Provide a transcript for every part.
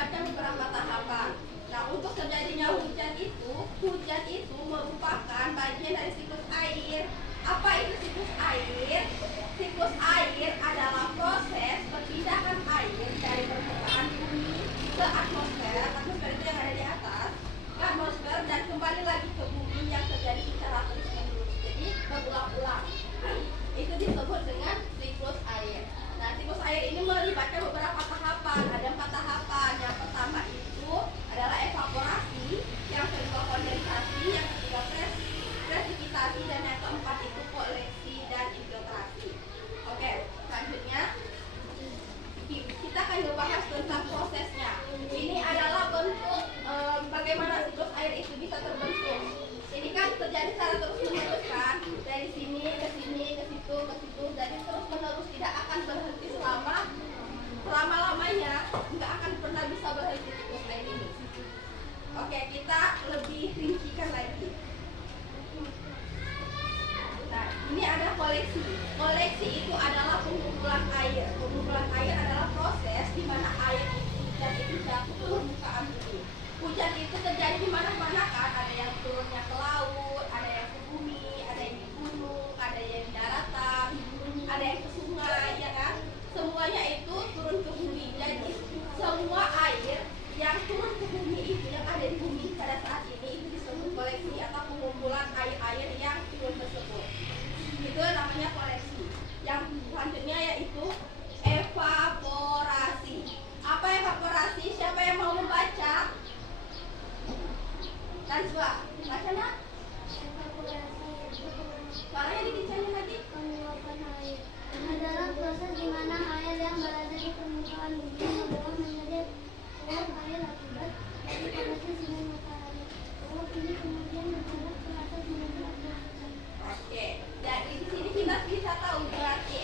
melibatkan beberapa tahapan. Nah, untuk terjadinya hujan itu merupakan bagian dari siklus air. Apa itu siklus air? Siklus air adalah proses perpindahan air dari permukaan bumi ke atmosfer. Atmosfer itu yang ada di atas, ke atmosfer dan kembali lagi ke bumi yang terjadi secara terus-menerus. Jadi berulang-ulang. Itu disebut dengan siklus air. Nah, siklus air ini melibatkan beberapa tahapan. Ada 4 tahapan. Yang pertama itu adalah evaporasi, yang kedua kondensasi, yang ketiga presipitasi, dan yang keempat itu koleksi dan infiltrasi. Oke, selanjutnya kita akan membahas tentang prosesnya. Ini adalah bentuk bagaimana siklus air itu bisa terbentuk. Ini kan terjadi secara terus-menerus kan, dari sini ke sini, ke situ, jadi terus-menerus, tidak akan berhenti selama-lamanya, nggak akan pernah bisa berhenti siklus air ini. Oke, kita lebih rincikan lagi. Nah, ini ada koleksi. Koleksi itu adalah pengumpulan air. Pengumpulan air adalah proses di mana air hujan itu jatuh ke permukaan bumi. Hujan itu terjadi di mana-mana kan, ada yang turunnya ke laut, ada yang ke bumi, ada yang di gunung, ada yang di daratan, ada yang ke sungai, ya kan? Semuanya itu turun ke bumi. Jadi semua air yang turun ke bumi itu, yang ada di bumi pada saat ini, itu disebut koleksi atau pengumpulan air-air yang turun tersebut. Itu namanya koleksi. Yang selanjutnya yaitu evaporasi. Apa evaporasi? Siapa yang mau membaca? Najwa, baca nak? Suaranya dikencangin lagi. Penguapan air adalah proses di mana air yang berada di permukaan bumi membawa menjadi uap air akibat dari panasnya sinar matahari. Uap ini kemudian mendarat ke atas menuju atmosfer. Oke, dari di sini kita bisa tahu berarti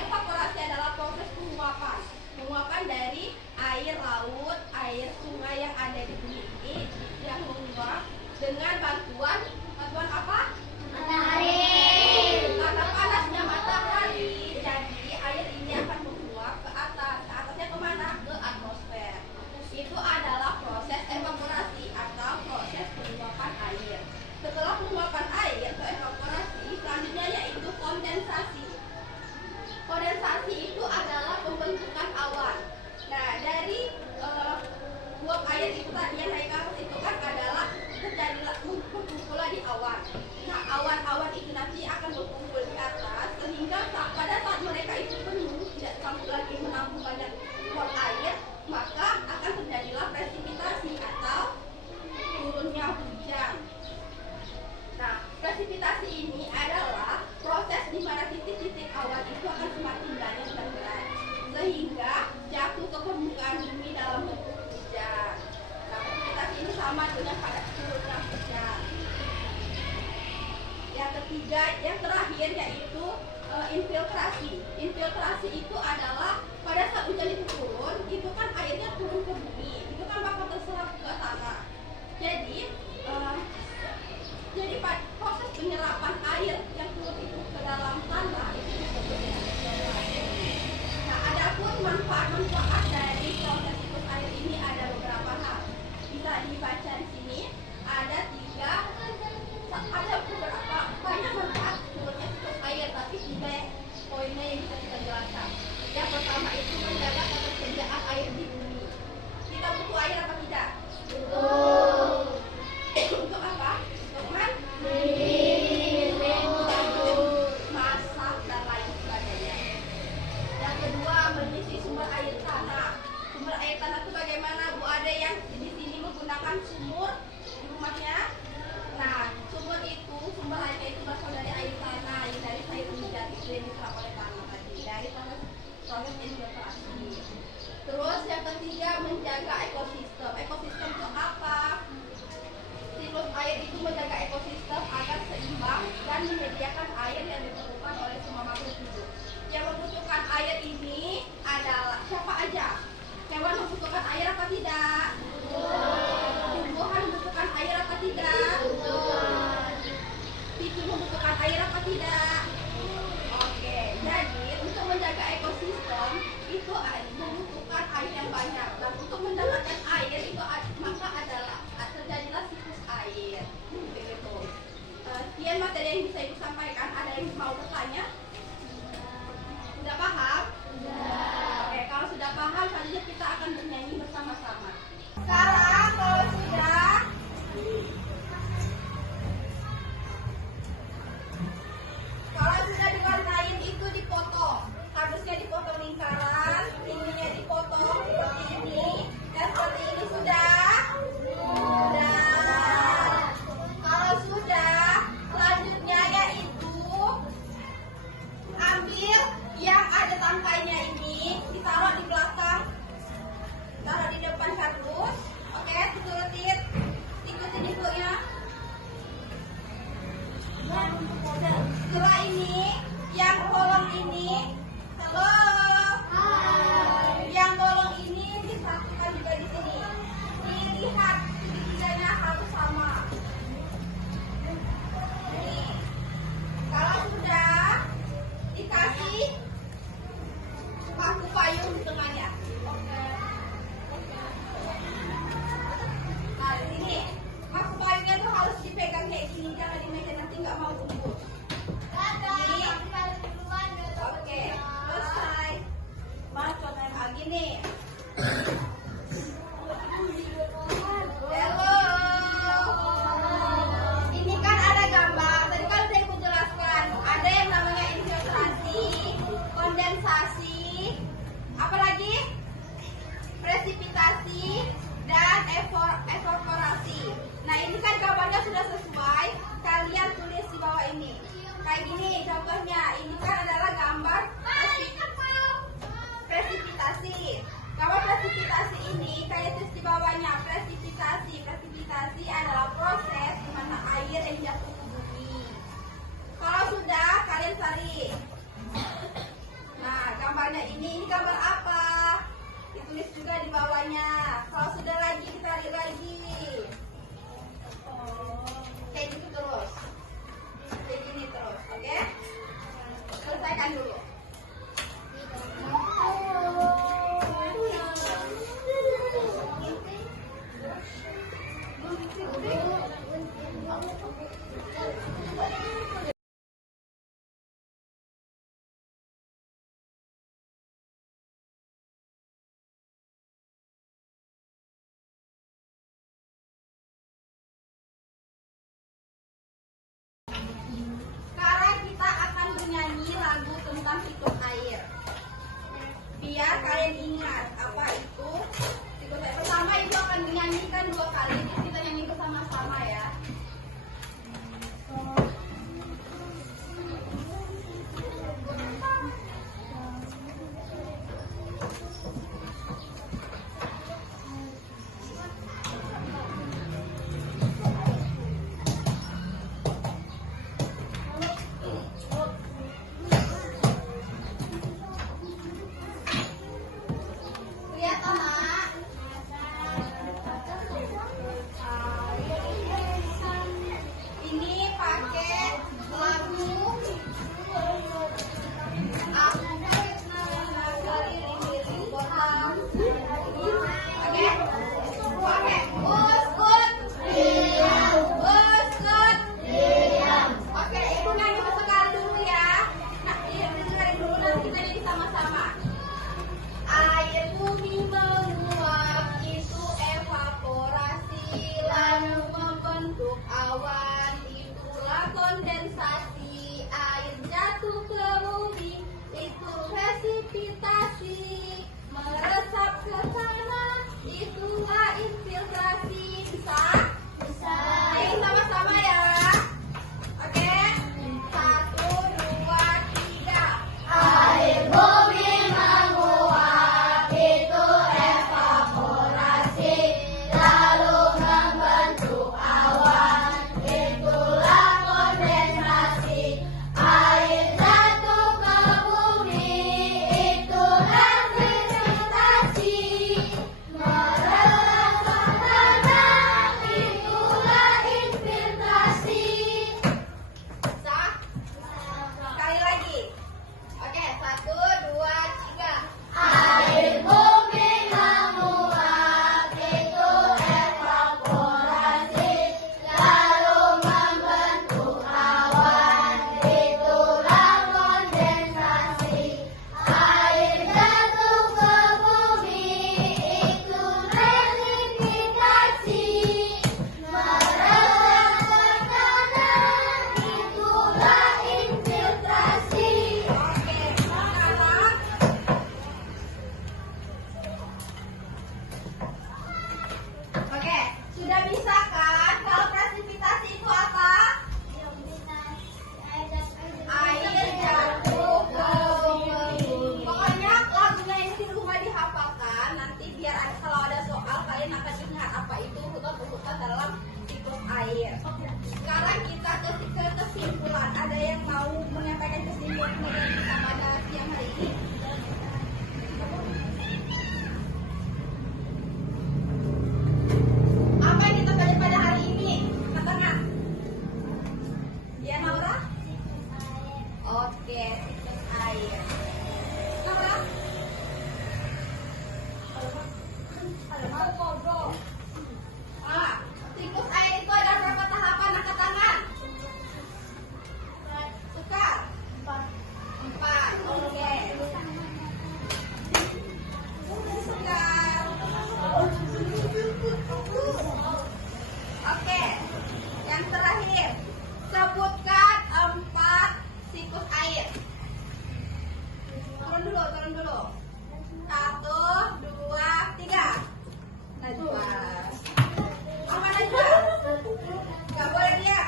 evaporasi adalah proses penguapan. Penguapan dari air laut, air sungai yang ada di bumi ini yang menguap dengan bantuan apa? Matahari. Karena panasnya matahari, jadi air ini akan menguap ke atas. Ke atasnya kemana? Ke atmosfer. Itu adalah proses evaporasi atau proses penguapan air. Setelah penguapan air ke evaporasi, selanjutnya yaitu kondensasi. Kondensasi itu adalah pembentukan awan. Nah, dari uap air itu tadi yang naik ke atas itu kan adalah terjadilah berkumpulan di awan. Nah, awan-awan itu nanti akan berkumpul di atas sehingga pada saat mereka itu penuh, tidak sanggup lagi menampung banyak uap air, maka akan terjadilah presipitasi atau turunnya hujan. Nah, presipitasi ini adalah proses di mana titik-titik awan itu akan semakin banyak dan berat sehingga jatuh ke permukaan bumi dalam bentuk hujan. Nah, presipitasi ini sama dengan pada turunnya hujan. Yang ketiga, yang terakhir yaitu infiltrasi. Infiltrasi itu adalah pada saat hujan itu turun, itu kan airnya turun ke bumi, itu kan bakal terserap ke tanah. Jadi proses penyerapan air yang turun itu ke dalam tanah itu disebut dengan infiltrasi. Nah, adapun manfaat-manfaat dari proses siklus air ini ada beberapa hal. Bisa dibaca di sini. Ada beberapa banyak manfaat turunnya siklus air, tapi 3 poinnya yang bisa kita jelaskan. Yang pertama itu menjaga ketersediaan air di bumi. Kita butuh air apa tidak? Untuk apa? Untuk masak dan lain sebagainya. Yang kedua, mengisi sumber air tanah. Sumber air tanah itu bagaimana? Bu, ada yang di sini menggunakan sumur di rumahnya. Nah, sumber airnya itu berasal dari air tanah, dari air hujan itu yang diserap oleh tanah tadi, dari proses infiltrasi. Terus yang ketiga, menjaga ekosistem. Ekosistem itu apa? Siklus air itu menjaga ekosistem agar seimbang dan menyediakan air yang diperlukan oleh semua makhluk hidup. Yang membutuhkan air ini adalah siapa aja? Hewan membutuhkan air apa tidak? Tumbuhan membutuhkan air apa tidak? Hidup membutuhkan air apa tidak? Oke, jadi untuk menjaga ekosistem itu membutuhkan air yang banyak. Dan untuk kasih paku payung di tengahnya. Nah, di sini paku payungnya tuh harus dipegang kayak gini, jangan di meja, nanti nggak mau tumbuh. Oke, selesai. Mas, contohin lagi nih. Halo. Ini kan ada gambar. Tadi kan udah ibu jelaskan. Ada yang namanya infiltrasi, kondensasi, apa lagi? Presipitasi dan evaporasi. Nah, ini kan gambarnya sudah sesuai. Kalian tulis di bawah ini. Kayak gini contohnya. Ini kan adalah gambar presipitasi. Gambar presipitasi ini kalian tulis di bawahnya. Presipitasi adalah proses di mana air yang jatuh ke bumi. Kalau sudah, kalian cari. Nah, gambarnya ini gambar apa? Ditulis juga di bawahnya. Kalau sudah lagi, dicari lagi. Kayak gitu terus. Kayak gini terus, oke? Selesaikan dulu. Sekarang kita akan bernyanyi lagu tentang siklus air. Biar kalian ingat apa itu siklus air. Pertama ibu akan menyanyikan 2 kali. Jadi kita nyanyi bersama-sama ya. Lihat, Mama. turun dulu. 1, 2, 3. Najwa. Apa Najwa? Gak boleh dia.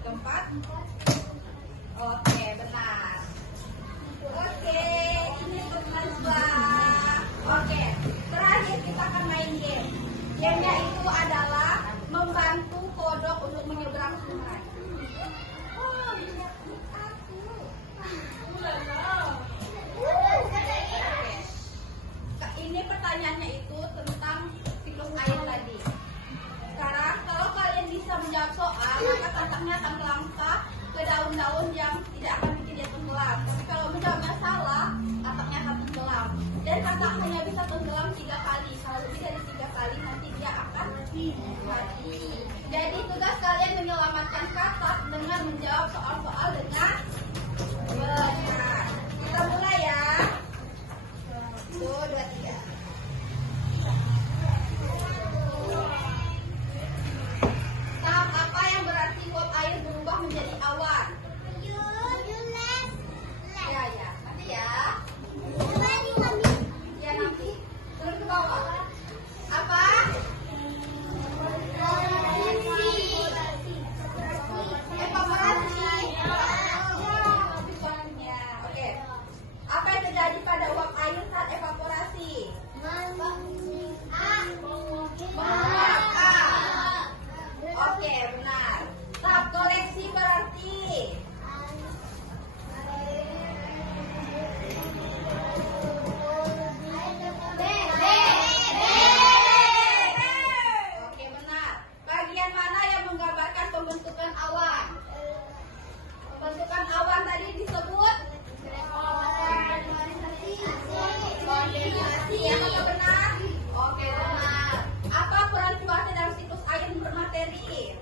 Keempat. Oke, benar. Oke, ini untuk Najwa. Oke, terakhir kita akan main game. Gamenya itu adalah membantu kodok untuk menyeberang sungai. Oh, lihat aku. Oke. Ini pertanyaannya itu tentang siklus air tadi. Sekarang kalau kalian bisa menjawab soal, maka tampaknya akan melangkah ke daun-daun yang tidak akan bikin dia tenggelam. Tapi kalau menjawabnya salah, tampaknya akan tenggelam. Dan kakak hanya bisa tenggelam 3 kali. Kalau lebih dari 3 kali, nanti dia akan mati. Jadi tugas kalian menyelamatkan kakak dengan menjawab soal-soal dengan benar. Kita mulai ya. 1, 2, 3. Tahap apa yang berarti uap air berubah menjadi awan? Ya, ya. Nanti ya. Ya, nanti. Turun ke bawah. Apa? Evaporasi. Ya, oke. Apa yang terjadi pada uap air saat evaporasi? Menguap. Oke, benar. Tahap koleksi berarti oke, benar. Bagian mana yang menggambarkan pembentukan awan? Pembentukan awan tadi disebut kondensasi. Apakah benar? Oke, benar. Apa peran cuaca dalam siklus air bermateri?